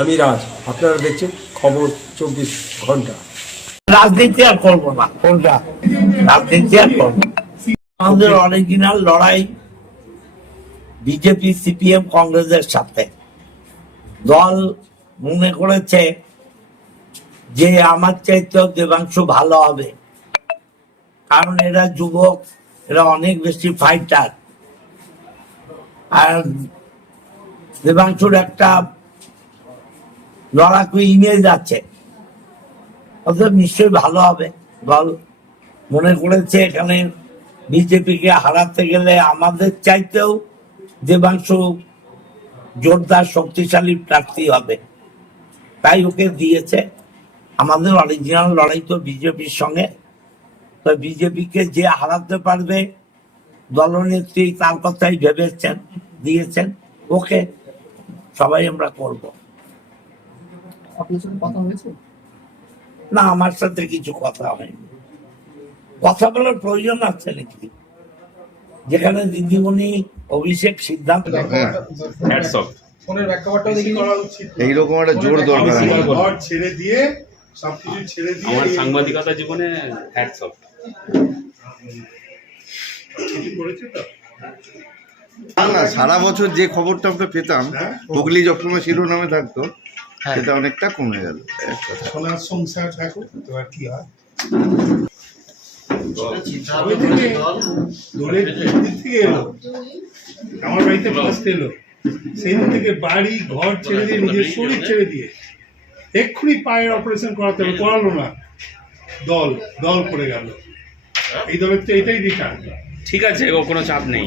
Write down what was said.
আমি রাজ, আপনারা দেখছেন খবর 24 ঘন্টা। রাজনীতি আর করবো না। কোনটা রাজনীতি আর করবো? আমাদের অরিজিনাল লড়াই বিজেপি, সিপিএম, কংগ্রেসের সাথে। দল মনে করেছে যে আমার চাইতেও দেবাংশু ভালো হবে, কারণ এরা যুবক, এরা অনেক বেশি ফাইটার, আর দেবাংশুর একটা লড়াকু ইমেজ আছে, অতএব নিশ্চয়ই ভালো হবে। দল মনে করেছে এখানে বিজেপিকে হারাতে গেলে আমাদের চাইতেও দেবাংশু জোরদার শক্তিশালী প্রার্থী হবে, তাই ওকে দিয়েছে। আমাদের অরিজিনাল লড়াই তো বিজেপির সঙ্গে, তো বিজেপিকে যে হারাতে পারবে দলনেত্রী তার কথাই ভেবেছেন, দিয়েছেন ওকে, সবাই আমরা করব। না, আমার সাথে কিছু কথা হয়নি। কথা বলার প্রয়োজন আছে নাকি? যেখানে দিদিমণি অভিষেক সিদ্ধান্ত এইরকম একটা জোর দরকার ছেড়ে দিয়ে সবকিছু ছেড়ে দিয়ে আমার সাংবাদিকতা জীবনে হ্যাটস অফ। না, সারা বছর যে খবরটা আমরা পেতাম হুগলি যখন শিরোনামে থাকতো সেটা অনেকটা কমে গেল। সোনার সংসার থাকো তো আর কি হয়। দলের দিক থেকে এলো, আমার বাড়িতে ফার্স্ট এলো, সেই দিন থেকে বাড়ি ঘর ছেড়ে দিয়ে নিজের শরীর ছেড়ে দিয়ে এক্ষুনি পায়ের অপারেশন করাতে হবে, করালো না, দল করে গেল। এই দলের তো এটাই রিটার্ন। ঠিক আছে, ও কোনো চাপ নেই।